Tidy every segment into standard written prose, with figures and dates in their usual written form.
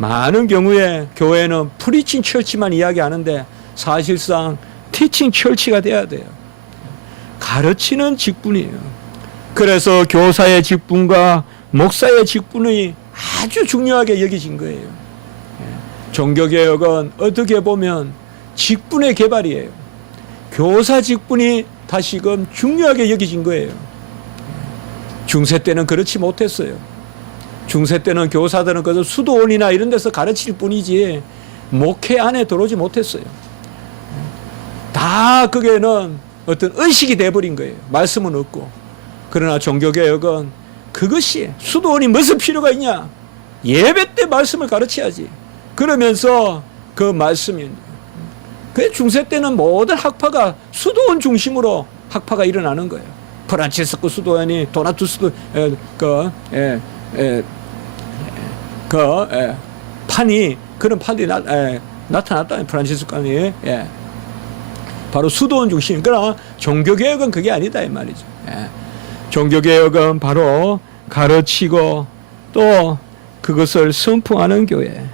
많은 경우에 교회는 프리칭 처치만 이야기하는데 사실상 티칭 처치가 돼야 돼요. 가르치는 직분이에요. 그래서 교사의 직분과 목사의 직분이 아주 중요하게 여겨진 거예요. 종교개혁은 어떻게 보면 직분의 개발이에요. 교사 직분이 다시금 중요하게 여겨진 거예요. 중세 때는 그렇지 못했어요. 중세 때는 교사들은 그저 수도원이나 이런 데서 가르칠 뿐이지 목회 안에 들어오지 못했어요. 다 그게는 어떤 의식이 돼버린 거예요. 말씀은 없고. 그러나 종교개혁은 그것이 수도원이 무슨 필요가 있냐? 예배 때 말씀을 가르쳐야지. 그러면서 그 말씀이 그 중세 때는 모든 학파가 수도원 중심으로 학파가 일어나는 거예요. 프란치스코 수도원이 도나투스 판이 그런 판이 나타났다. 프란치스코니 바로 수도원 중심. 그러나 종교개혁은 그게 아니다 이 말이죠. 종교개혁은 바로 가르치고 또 그것을 선포하는 교회.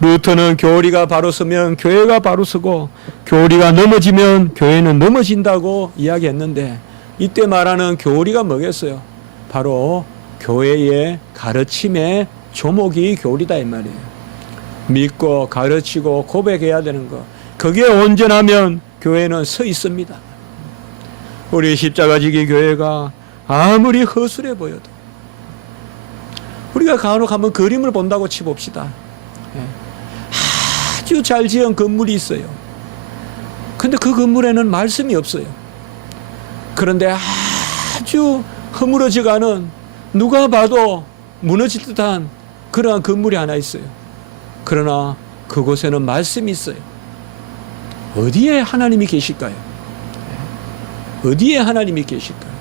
루터는 교리가 바로 서면 교회가 바로 서고 교리가 넘어지면 교회는 넘어진다고 이야기했는데 이때 말하는 교리가 뭐겠어요? 바로 교회의 가르침의 조목이 교리다 이 말이에요. 믿고 가르치고 고백해야 되는 거. 그게 온전하면 교회는 서 있습니다. 우리 십자가지기 교회가 아무리 허술해 보여도 우리가 간혹 한번 그림을 본다고 치봅시다. 아주 잘 지은 건물이 있어요. 근데 그 건물에는 말씀이 없어요. 그런데 아주 허물어져가는 누가 봐도 무너질 듯한 그러한 건물이 하나 있어요. 그러나 그곳에는 말씀이 있어요. 어디에 하나님이 계실까요? 어디에 하나님이 계실까요?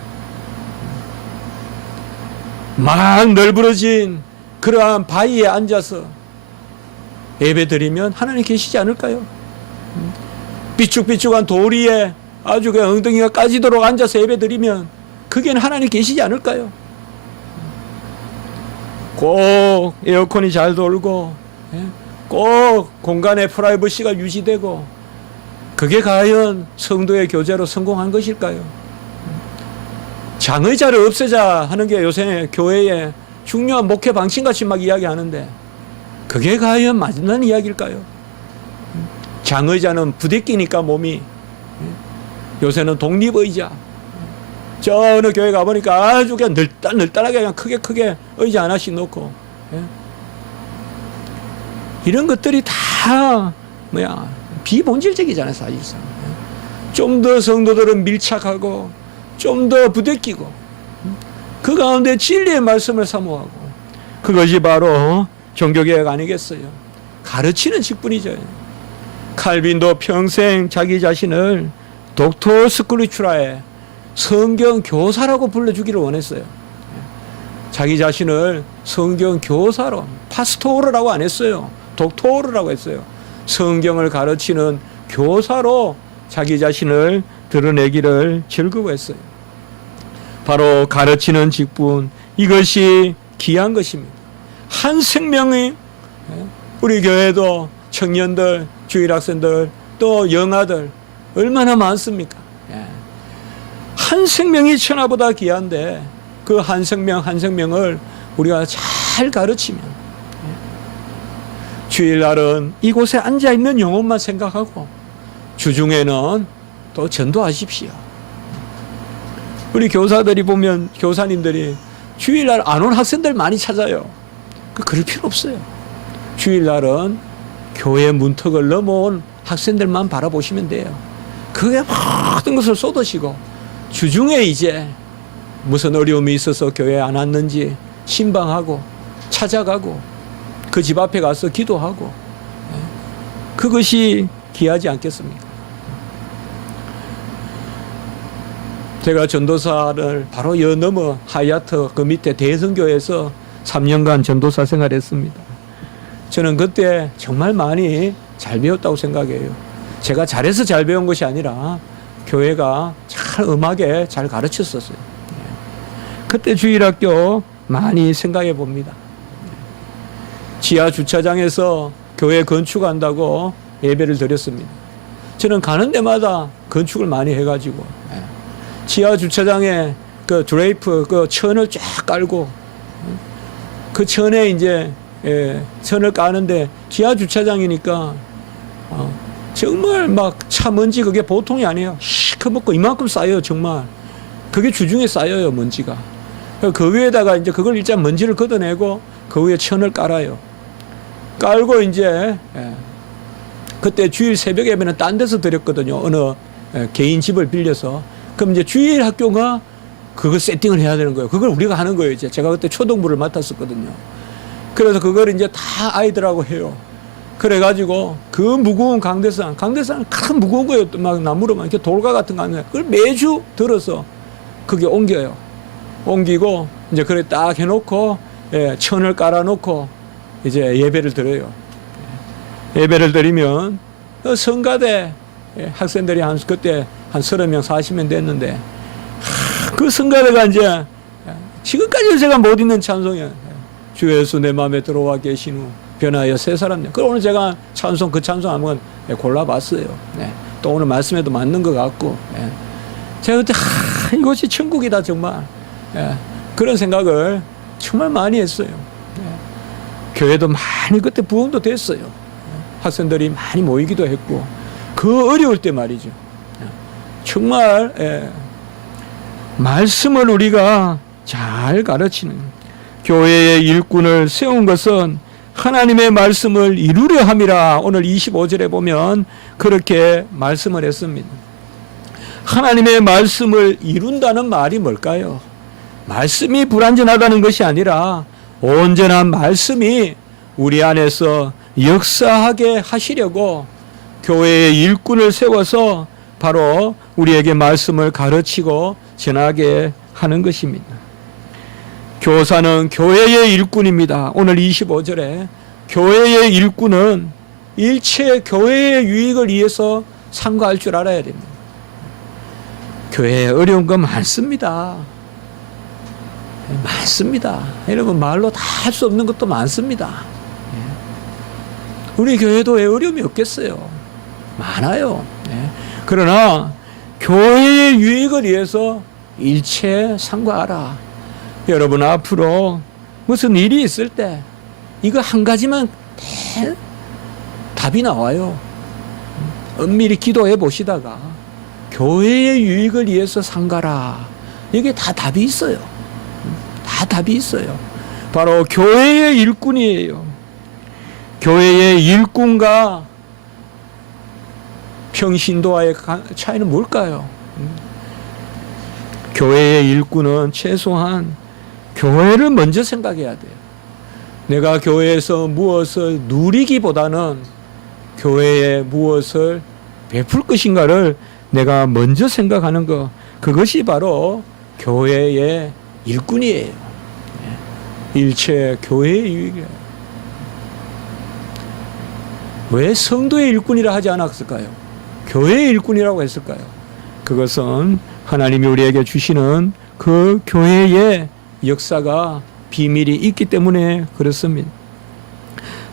막 널브러진 그러한 바위에 앉아서 예배 드리면 하나님 계시지 않을까요? 삐쭉삐쭉한 돌 위에 아주 그 엉덩이가 까지도록 앉아서 예배 드리면 그게는 하나님 계시지 않을까요? 꼭 에어컨이 잘 돌고 꼭 공간의 프라이버시가 유지되고 그게 과연 성도의 교제로 성공한 것일까요? 장의자를 없애자 하는 게 요새 교회의 중요한 목회 방침같이 막 이야기하는데 그게 과연 맞는 이야기일까요? 장의자는 부대끼니까 몸이 요새는 독립의자 저 어느 교회 가보니까 아주 그냥 널따하게 그냥 크게 의자 하나씩 놓고 이런 것들이 다 비본질적이잖아요 사실상. 좀 더 성도들은 밀착하고 좀 더 부대끼고 그 가운데 진리의 말씀을 사모하고 그것이 바로 종교개혁 아니겠어요? 가르치는 직분이죠. 칼빈도 평생 자기 자신을 독토 스크리추라의 성경 교사라고 불러주기를 원했어요. 자기 자신을 성경 교사로 파스토르라고 안 했어요. 독토르라고 했어요. 성경을 가르치는 교사로 자기 자신을 드러내기를 즐거워했어요. 바로 가르치는 직분, 이것이 귀한 것입니다. 한 생명이 우리 교회도 청년들, 주일학생들, 또 영아들 얼마나 많습니까? 한 생명이 천하보다 귀한데 그 한 생명 한 생명을 우리가 잘 가르치면 주일날은 이곳에 앉아있는 영혼만 생각하고 주중에는 또 전도하십시오. 우리 교사들이 보면 교사님들이 주일날 안 온 학생들 많이 찾아요. 그럴 필요 없어요. 주일날은 교회 문턱을 넘어온 학생들만 바라보시면 돼요. 그게 모든 것을 쏟으시고 주중에 이제 무슨 어려움이 있어서 교회에 안 왔는지 신방하고 찾아가고 그 집 앞에 가서 기도하고 그것이 귀하지 않겠습니까? 제가 전도사를 바로 여 넘어 하얏트 그 밑에 대성교회에서 3년간 전도사 생활했습니다. 저는 그때 정말 많이 잘 배웠다고 생각해요. 제가 잘해서 잘 배운 것이 아니라 교회가 잘 음하게 잘 가르쳤었어요. 그때 주일학교 많이 생각해 봅니다. 지하 주차장에서 교회 건축한다고 예배를 드렸습니다. 저는 가는 데마다 건축을 많이 해가지고 지하 주차장에 그 드레이프 그 천을 쫙 깔고 그 천에 이제 천을 까는데 지하 주차장이니까 정말 막 차 먼지 그게 보통이 아니에요. 시커멓고 이만큼 쌓여요. 정말 그게 주중에 쌓여요. 먼지가. 그 위에다가 이제 그걸 일단 먼지를 걷어내고 그 위에 천을 깔아요. 깔고 이제 그때 주일 새벽 예배는 딴 데서 드렸거든요. 어느 개인 집을 빌려서. 그럼 이제 주일 학교가 그걸 세팅을 해야 되는 거예요. 그걸 우리가 하는 거예요. 이제 제가 그때 초등부를 맡았었거든요. 그래서 그걸 이제 다 아이들하고 해요. 그래가지고 그 무거운 강대상 큰 무거운 거예요. 막 나무로만 이렇게 돌가 같은 거 하는 그걸 매주 들어서 그게 옮겨요. 옮기고 이제 그래 딱 해놓고 천을 깔아놓고 이제 예배를 드려요. 예배를 드리면 성가대 학생들이 그때 한 30명 40명 됐는데 그 성가대가 이제 지금까지 제가 못 읽는 찬송이에요. 주 예수 내 마음에 들어와 계신 후 변하여 새 사람 되. 그럼 오늘 제가 그 찬송 한번 골라봤어요. 또 오늘 말씀에도 맞는 것 같고 제가 그때 이것이 천국이다 정말 그런 생각을 정말 많이 했어요. 교회도 많이 그때 부흥도 됐어요. 학생들이 많이 모이기도 했고 그 어려울 때 말이죠. 정말 말씀을 우리가 잘 가르치는 교회의 일꾼을 세운 것은 하나님의 말씀을 이루려 함이라. 오늘 25절에 보면 그렇게 말씀을 했습니다. 하나님의 말씀을 이룬다는 말이 뭘까요? 말씀이 불완전하다는 것이 아니라 온전한 말씀이 우리 안에서 역사하게 하시려고 교회의 일꾼을 세워서 바로 우리에게 말씀을 가르치고 전하게 하는 것입니다. 교사는 교회의 일꾼입니다. 오늘 25절에 교회의 일꾼은 일체 교회의 유익을 위해서 상과할 줄 알아야 됩니다. 교회에 어려운 거 많습니다. 많습니다. 여러분 말로 다 할 수 없는 것도 많습니다. 우리 교회도 왜 어려움이 없겠어요? 많아요. 그러나 교회의 유익을 위해서 일체 상과하라. 여러분 앞으로 무슨 일이 있을 때 이거 한 가지만 답이 나와요. 엄밀히 기도해 보시다가 교회의 유익을 위해서 상가라. 이게 다 답이 있어요. 다 답이 있어요. 바로 교회의 일꾼이에요. 교회의 일꾼과 평신도와의 차이는 뭘까요? 교회의 일꾼은 최소한 교회를 먼저 생각해야 돼요. 내가 교회에서 무엇을 누리기보다는 교회에 무엇을 베풀 것인가를 내가 먼저 생각하는 것, 그것이 바로 교회의 일꾼이에요. 일체 교회의 유익이에요. 왜 성도의 일꾼이라 하지 않았을까요? 교회의 일꾼이라고 했을까요? 그것은 하나님이 우리에게 주시는 그 교회의 역사가 비밀이 있기 때문에 그렇습니다.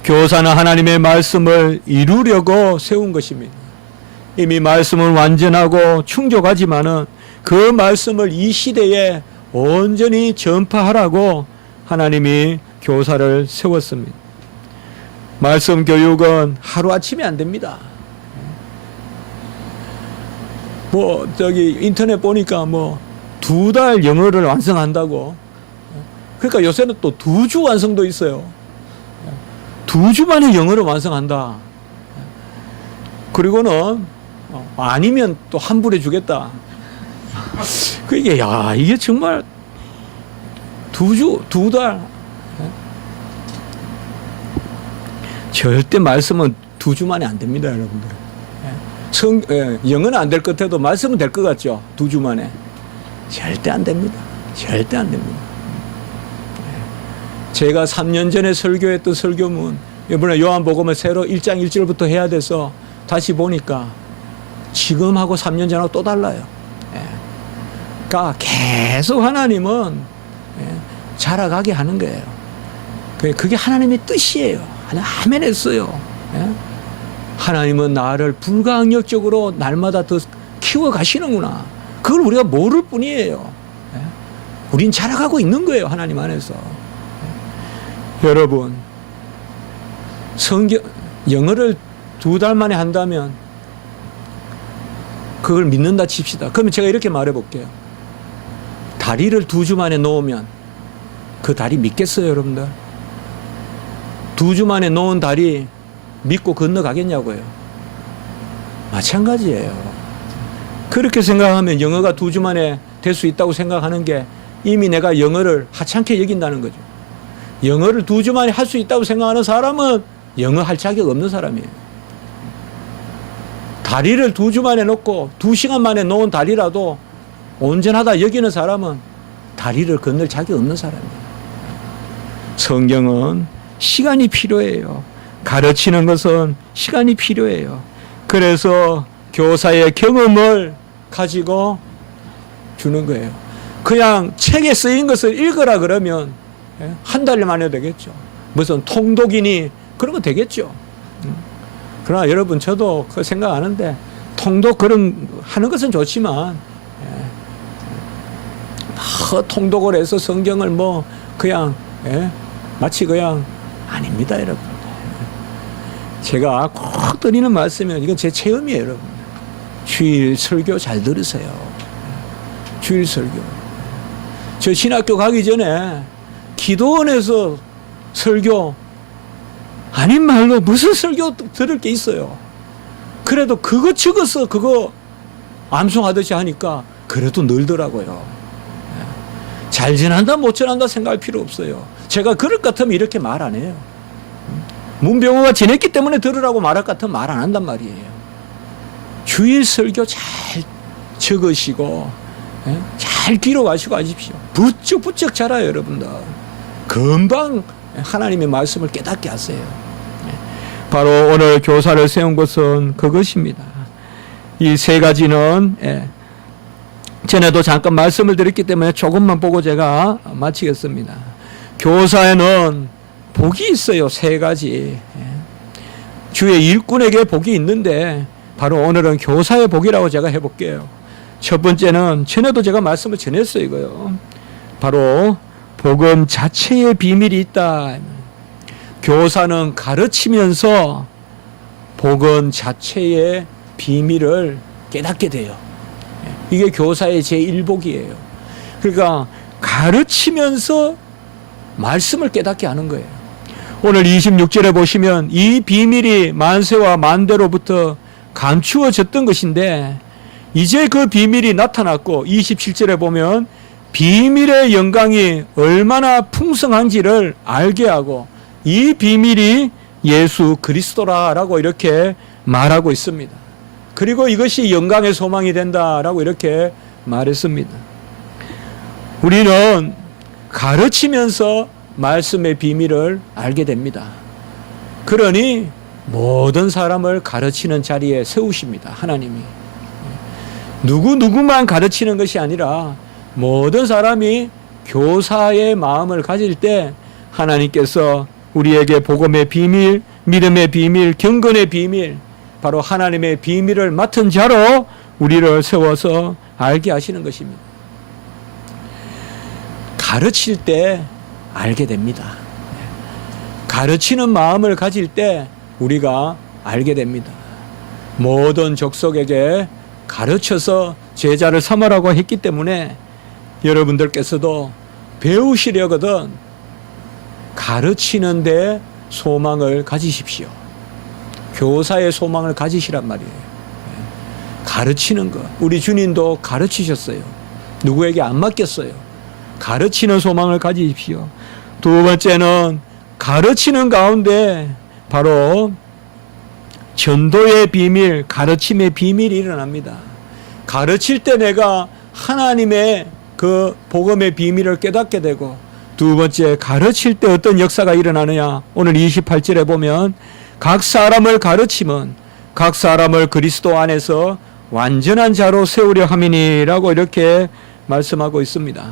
교사는 하나님의 말씀을 이루려고 세운 것입니다. 이미 말씀은 완전하고 충족하지만은 그 말씀을 이 시대에 온전히 전파하라고 하나님이 교사를 세웠습니다. 말씀 교육은 하루아침에 안 됩니다. 인터넷 보니까 2달 영어를 완성한다고. 그러니까 요새는 또 2주 완성도 있어요. 2주 만에 영어를 완성한다. 그리고는 아니면 또 환불해 주겠다. 이게 정말 2달. 절대 말씀은 2주 만에 안 됩니다, 여러분들. 영어는 안 될 것 같아도 말씀은 될 것 같죠? 2주 만에. 절대 안 됩니다. 절대 안 됩니다. 제가 3년 전에 설교했던 설교문, 이번에 요한복음을 새로 1장 1절부터 해야 돼서 다시 보니까 지금하고 3년 전하고 또 달라요. 그러니까 계속 하나님은 자라가게 하는 거예요. 그게 하나님의 뜻이에요. 아멘 했어요. 예? 하나님은 나를 불가항력적으로 날마다 더 키워 가시는구나. 그걸 우리가 모를 뿐이에요. 예? 우린 자라가고 있는 거예요. 하나님 안에서. 예? 여러분, 영어를 2달 만에 한다면 그걸 믿는다 칩시다. 그러면 제가 이렇게 말해 볼게요. 다리를 2주 만에 놓으면 그 다리 믿겠어요, 여러분들? 2주 만에 놓은 다리 믿고 건너가겠냐고요. 마찬가지예요. 그렇게 생각하면 영어가 2주 만에 될 수 있다고 생각하는 게 이미 내가 영어를 하찮게 여긴다는 거죠. 영어를 2주 만에 할 수 있다고 생각하는 사람은 영어 할 자격 없는 사람이에요. 다리를 2주 만에 놓고 2시간 만에 놓은 다리라도 온전하다 여기는 사람은 다리를 건널 자격 없는 사람이에요. 성경은 시간이 필요해요. 가르치는 것은 시간이 필요해요. 그래서 교사의 경험을 가지고 주는 거예요. 그냥 책에 쓰인 것을 읽으라 그러면 한 달만 해도 되겠죠. 무슨 통독이니 그런 거 되겠죠. 그러나 여러분, 저도 그 생각하는데 통독 그런 하는 것은 좋지만 통독을 해서 성경을 뭐 그냥 마치 그냥 아닙니다, 여러분. 제가 꼭 드리는 말씀은 이건 제 체험이에요, 여러분. 주일 설교 잘 들으세요. 주일 설교. 저 신학교 가기 전에 기도원에서 설교 아닌 말로 무슨 설교 들을 게 있어요. 그래도 그거 적어서 그거 암송하듯이 하니까 그래도 늘더라고요. 잘 지난다 못 지난다 생각할 필요 없어요. 제가 그럴 것 같으면 이렇게 말 안 해요. 문병호가 지냈기 때문에 들으라고 말할 것 같으면 말 안 한단 말이에요. 주일 설교 잘 적으시고 잘 기록하시고 하십시오. 부쩍부쩍 자라요, 여러분들. 금방 하나님의 말씀을 깨닫게 하세요. 바로 오늘 교사를 세운 것은 그것입니다. 이 세 가지는 전에도 잠깐 말씀을 드렸기 때문에 조금만 보고 제가 마치겠습니다. 교사에는 복이 있어요. 세 가지. 주의 일꾼에게 복이 있는데 바로 오늘은 교사의 복이라고 제가 해볼게요. 첫 번째는 전에도 제가 말씀을 전했어요. 이거요. 바로 복음 자체의 비밀이 있다. 교사는 가르치면서 복음 자체의 비밀을 깨닫게 돼요. 이게 교사의 제1복이에요. 그러니까 가르치면서 말씀을 깨닫게 하는 거예요. 오늘 26절에 보시면 이 비밀이 만세와 만대로부터 감추어졌던 것인데 이제 그 비밀이 나타났고 27절에 보면 비밀의 영광이 얼마나 풍성한지를 알게 하고 이 비밀이 예수 그리스도라라고 이렇게 말하고 있습니다. 그리고 이것이 영광의 소망이 된다라고 이렇게 말했습니다. 우리는 가르치면서 말씀의 비밀을 알게 됩니다. 그러니 모든 사람을 가르치는 자리에 세우십니다. 하나님이. 누구만 가르치는 것이 아니라 모든 사람이 교사의 마음을 가질 때 하나님께서 우리에게 복음의 비밀, 믿음의 비밀, 경건의 비밀, 바로 하나님의 비밀을 맡은 자로 우리를 세워서 알게 하시는 것입니다. 가르칠 때 알게 됩니다. 가르치는 마음을 가질 때 우리가 알게 됩니다. 모든 족속에게 가르쳐서 제자를 삼으라고 했기 때문에 여러분들께서도 배우시려거든 가르치는데 소망을 가지십시오. 교사의 소망을 가지시란 말이에요. 가르치는 것. 우리 주님도 가르치셨어요. 누구에게 안 맡겼어요. 가르치는 소망을 가지십시오. 두 번째는 가르치는 가운데 바로 전도의 비밀, 가르침의 비밀이 일어납니다. 가르칠 때 내가 하나님의 그 복음의 비밀을 깨닫게 되고 두 번째 가르칠 때 어떤 역사가 일어나느냐. 오늘 28절에 보면 각 사람을 가르치면 각 사람을 그리스도 안에서 완전한 자로 세우려 함이니라고 이렇게 말씀하고 있습니다.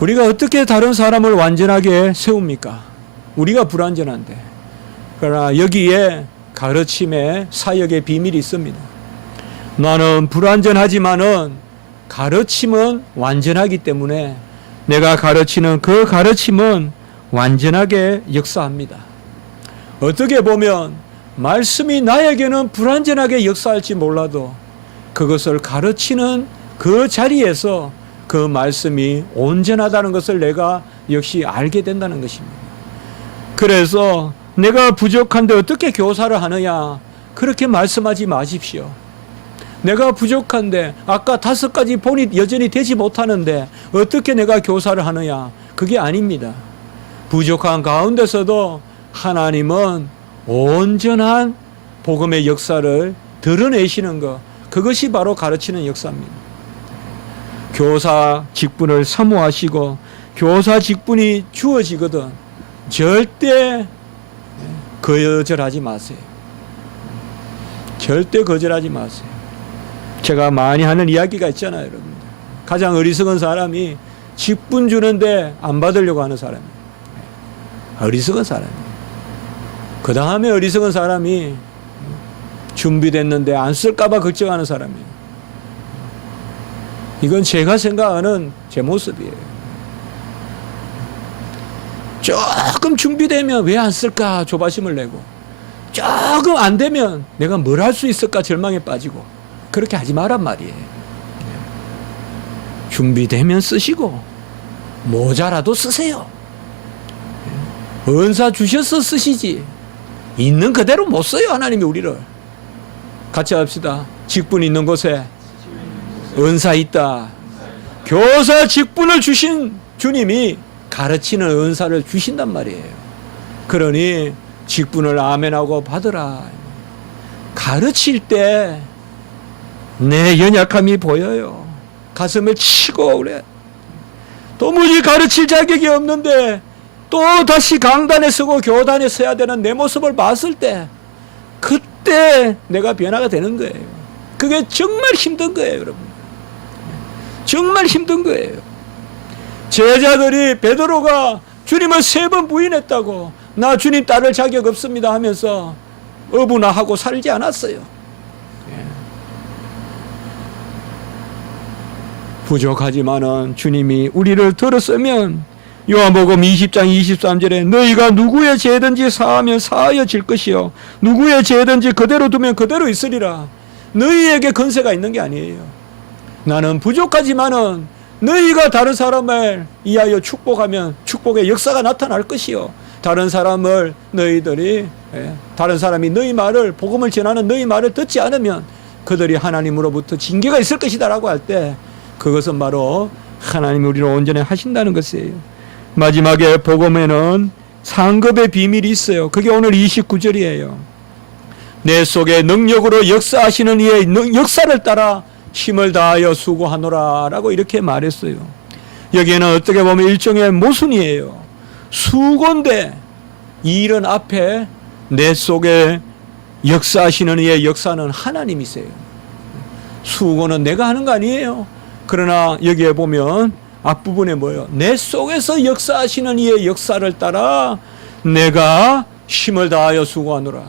우리가 어떻게 다른 사람을 완전하게 세웁니까? 우리가 불완전한데. 그러나 여기에 가르침의 사역의 비밀이 있습니다. 나는 불완전하지만은 가르침은 완전하기 때문에 내가 가르치는 그 가르침은 완전하게 역사합니다. 어떻게 보면 말씀이 나에게는 불완전하게 역사할지 몰라도 그것을 가르치는 그 자리에서 그 말씀이 온전하다는 것을 내가 역시 알게 된다는 것입니다. 그래서 내가 부족한데 어떻게 교사를 하느냐, 그렇게 말씀하지 마십시오. 내가 부족한데 아까 5가지 본이 여전히 되지 못하는데 어떻게 내가 교사를 하느냐, 그게 아닙니다. 부족한 가운데서도 하나님은 온전한 복음의 역사를 드러내시는 것, 그것이 바로 가르치는 역사입니다. 교사 직분을 사모하시고 교사 직분이 주어지거든 절대 거절하지 마세요. 절대 거절하지 마세요. 제가 많이 하는 이야기가 있잖아요, 여러분. 가장 어리석은 사람이 직분 주는데 안 받으려고 하는 사람이에요. 어리석은 사람이에요. 그 다음에 어리석은 사람이 준비됐는데 안 쓸까봐 걱정하는 사람이에요. 이건 제가 생각하는 제 모습이에요. 조금 준비되면 왜 안 쓸까 조바심을 내고, 조금 안 되면 내가 뭘 할 수 있을까 절망에 빠지고, 그렇게 하지 말란 말이에요. 준비되면 쓰시고 모자라도 쓰세요. 은사 주셔서 쓰시지 있는 그대로 못 써요. 하나님이 우리를. 같이 합시다. 직분 있는 곳에 은사 있다. 교사 직분을 주신 주님이 가르치는 은사를 주신단 말이에요. 그러니 직분을 아멘하고 받으라. 가르칠 때 내 연약함이 보여요. 가슴을 치고 그래. 도무지 가르칠 자격이 없는데 또 다시 강단에 서고 교단에 서야 되는 내 모습을 봤을 때 그때 내가 변화가 되는 거예요. 그게 정말 힘든 거예요, 여러분. 정말 힘든 거예요. 제자들이 베드로가 주님을 3번 부인했다고 나 주님 따를 자격 없습니다 하면서 어부나하고 살지 않았어요. 부족하지만은 주님이 우리를 들었으면 요한복음 20장 23절에 너희가 누구의 죄든지 사하면 사하여질 것이요 누구의 죄든지 그대로 두면 그대로 있으리라. 너희에게 권세가 있는 게 아니에요. 나는 부족하지만은 너희가 다른 사람을 이하여 축복하면 축복의 역사가 나타날 것이요 다른 사람을 너희들이 다른 사람이 너희 말을 복음을 전하는 너희 말을 듣지 않으면 그들이 하나님으로부터 징계가 있을 것이다 라고 할 때 그것은 바로 하나님이 우리를 온전히 하신다는 것이에요. 마지막에 복음에는 상급의 비밀이 있어요. 그게 오늘 29절이에요. 내 속에 능력으로 역사하시는 이의 역사를 따라 힘을 다하여 수고하노라 라고 이렇게 말했어요. 여기에는 어떻게 보면 일종의 모순이에요. 수고인데 이 일은 앞에 내 속에 역사하시는 이의 역사는 하나님이세요. 수고는 내가 하는 거 아니에요. 그러나 여기에 보면 앞부분에 뭐예요? 내 속에서 역사하시는 이의 역사를 따라 내가 힘을 다하여 수고하노라.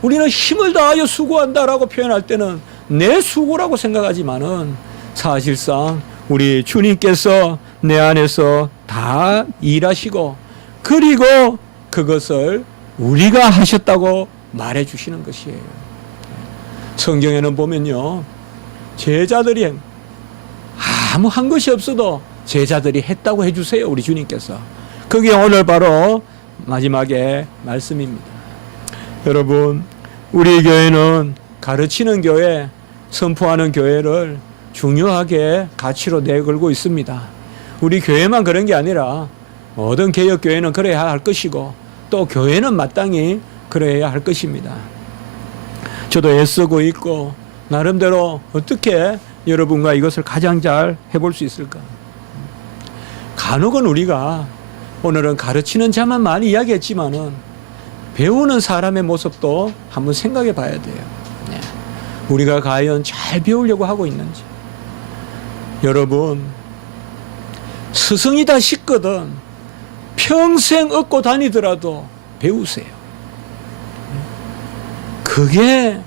우리는 힘을 다하여 수고한다라고 표현할 때는 내 수고라고 생각하지만은 사실상 우리 주님께서 내 안에서 다 일하시고 그리고 그것을 우리가 하셨다고 말해 주시는 것이에요. 성경에는 보면요, 제자들이 아무 한 것이 없어도 제자들이 했다고 해주세요. 우리 주님께서. 그게 오늘 바로 마지막에 말씀입니다. 여러분, 우리 교회는 가르치는 교회, 선포하는 교회를 중요하게 가치로 내걸고 있습니다. 우리 교회만 그런 게 아니라 모든 개혁교회는 그래야 할 것이고 또 교회는 마땅히 그래야 할 것입니다. 저도 애쓰고 있고 나름대로 어떻게 여러분과 이것을 가장 잘 해볼 수 있을까? 간혹은 우리가 오늘은 가르치는 자만 많이 이야기했지만은 배우는 사람의 모습도 한번 생각해 봐야 돼요. 우리가 과연 잘 배우려고 하고 있는지. 여러분, 스승이다 싶거든 평생 얻고 다니더라도 배우세요. 그게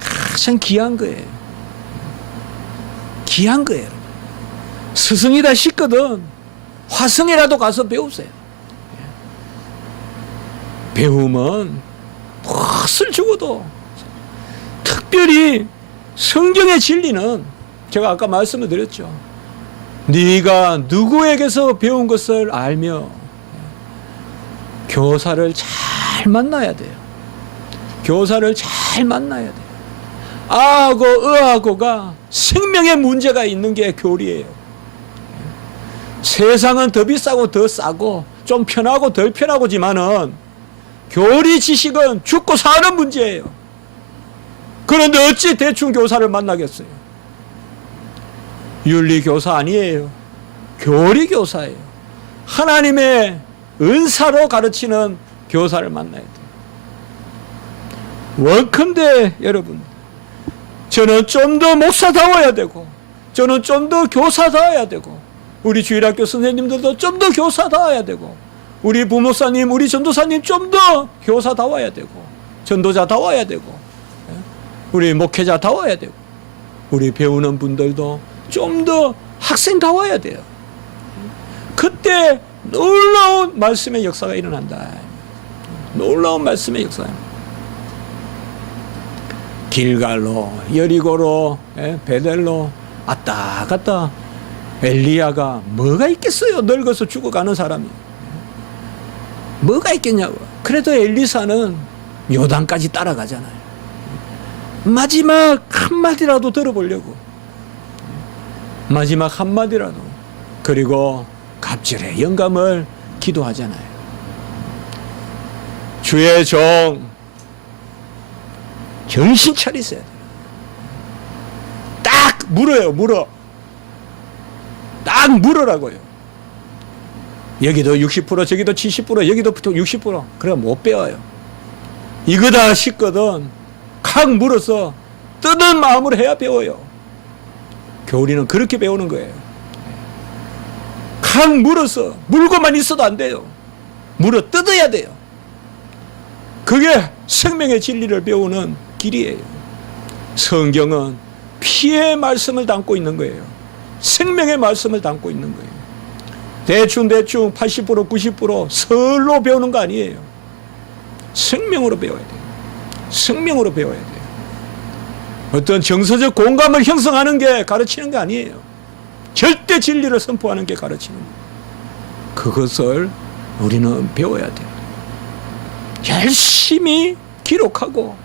가장 귀한 거예요. 귀한 거예요. 스승이다 싶거든 화성이라도 가서 배우세요. 배움은 무엇을 주고도, 특별히 성경의 진리는 제가 아까 말씀을 드렸죠. 네가 누구에게서 배운 것을 알며 교사를 잘 만나야 돼요. 교사를 잘 만나야 돼요. 아하고 의하고가 생명의 문제가 있는 게 교리예요. 세상은 더 비싸고 더 싸고 좀 편하고 덜 편하고지만은 교리 지식은 죽고 사는 문제예요. 그런데 어찌 대충 교사를 만나겠어요? 윤리교사 아니에요. 교리교사예요. 하나님의 은사로 가르치는 교사를 만나야 돼요. 원컨대 여러분, 저는 좀 더 목사다워야 되고, 저는 좀 더 교사다워야 되고, 우리 주일학교 선생님들도 좀 더 교사다워야 되고, 우리 부목사님, 우리 전도사님 좀 더 교사다워야 되고, 전도자다워야 되고, 우리 목회자다워야 되고, 우리 배우는 분들도 좀 더 학생다워야 돼요. 그때 놀라운 말씀의 역사가 일어난다. 놀라운 말씀의 역사. 길갈로, 여리고로, 베델로 왔다 갔다. 엘리야가 뭐가 있겠어요? 늙어서 죽어가는 사람이. 뭐가 있겠냐고. 그래도 엘리사는 요단까지 따라가잖아요. 마지막 한마디라도 들어보려고. 마지막 한마디라도. 그리고 갑절의 영감을 기도하잖아요. 주의 종 정신 차리세요. 딱 물어요. 물어. 딱 물으라고요. 여기도 60%, 저기도 70%, 여기도 60%. 그래 못 배워요. 이거다 싶거든 칵 물어서 뜨는 마음으로 해야 배워요. 교리는 그렇게 배우는 거예요. 칵 물어서 물고만 있어도 안 돼요. 물어 뜯어야 돼요. 그게 생명의 진리를 배우는 길이에요. 성경은 피의 말씀을 담고 있는 거예요. 생명의 말씀을 담고 있는 거예요. 대충 80% 90% 설로 배우는 거 아니에요. 생명으로 배워야 돼요. 생명으로 배워야 돼요. 어떤 정서적 공감을 형성하는 게 가르치는 게 아니에요. 절대 진리를 선포하는 게 가르치는 거예요. 그것을 우리는 배워야 돼요. 열심히 기록하고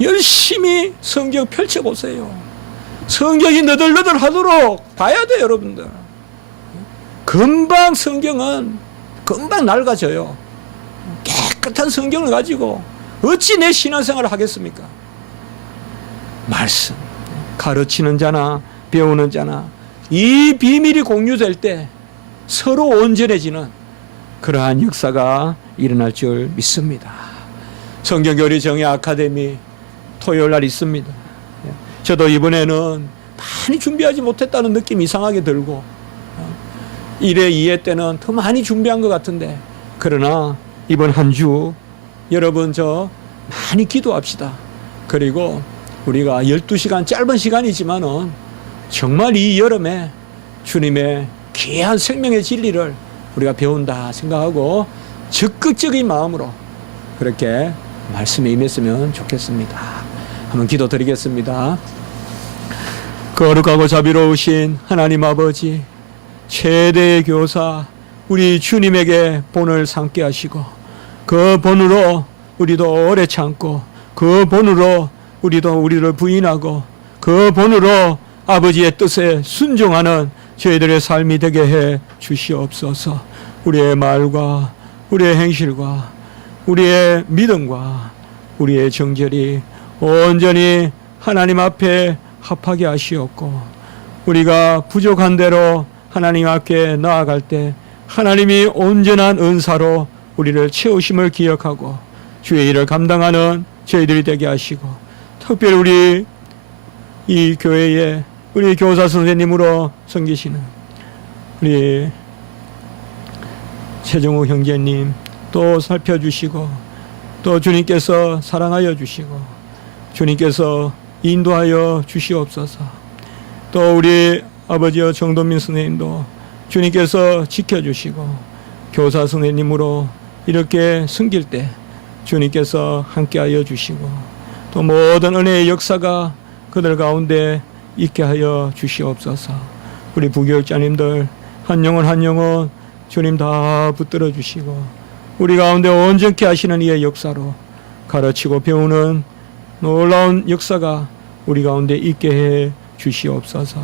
열심히 성경 펼쳐보세요. 성경이 너덜너덜 하도록 봐야 돼요, 여러분들. 금방 성경은 금방 낡아져요. 깨끗한 성경을 가지고 어찌 내 신앙생활을 하겠습니까? 말씀, 가르치는 자나 배우는 자나 이 비밀이 공유될 때 서로 온전해지는 그러한 역사가 일어날 줄 믿습니다. 성경교리 정의 아카데미 토요일 날 있습니다. 저도 이번에는 많이 준비하지 못했다는 느낌이 이상하게 들고 1회, 2회 때는 더 많이 준비한 것 같은데, 그러나 이번 한 주 여러분 저 많이 기도합시다. 그리고 우리가 12시간 짧은 시간이지만은 정말 이 여름에 주님의 귀한 생명의 진리를 우리가 배운다 생각하고 적극적인 마음으로 그렇게 말씀에 임했으면 좋겠습니다. 한번 기도 드리겠습니다. 거룩하고 자비로우신 하나님 아버지, 최대의 교사 우리 주님에게 본을 삼게 하시고 그 본으로 우리도 오래 참고 그 본으로 우리도 우리를 부인하고 그 본으로 아버지의 뜻에 순종하는 저희들의 삶이 되게 해 주시옵소서. 우리의 말과 우리의 행실과 우리의 믿음과 우리의 정절이 온전히 하나님 앞에 합하게 하시옵고, 우리가 부족한 대로 하나님 앞에 나아갈 때 하나님이 온전한 은사로 우리를 채우심을 기억하고 주의 일을 감당하는 저희들이 되게 하시고, 특별히 우리 이 교회에 우리 교사 선생님으로 섬기시는 우리 최정우 형제님 또 살펴주시고 또 주님께서 사랑하여 주시고 주님께서 인도하여 주시옵소서. 또 우리 아버지여 정도민 선생님도 주님께서 지켜주시고 교사 선생님으로 이렇게 섬길 때 주님께서 함께하여 주시고 또 모든 은혜의 역사가 그들 가운데 있게 하여 주시옵소서. 우리 부교육자님들 한 영혼 한 영혼 주님 다 붙들어 주시고 우리 가운데 온전케 하시는 이의 역사로 가르치고 배우는 놀라운 역사가 우리 가운데 있게 해 주시옵소서.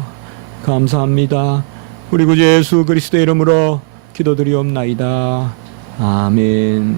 감사합니다. 우리 구주 예수 그리스도의 이름으로 기도드리옵나이다. 아멘.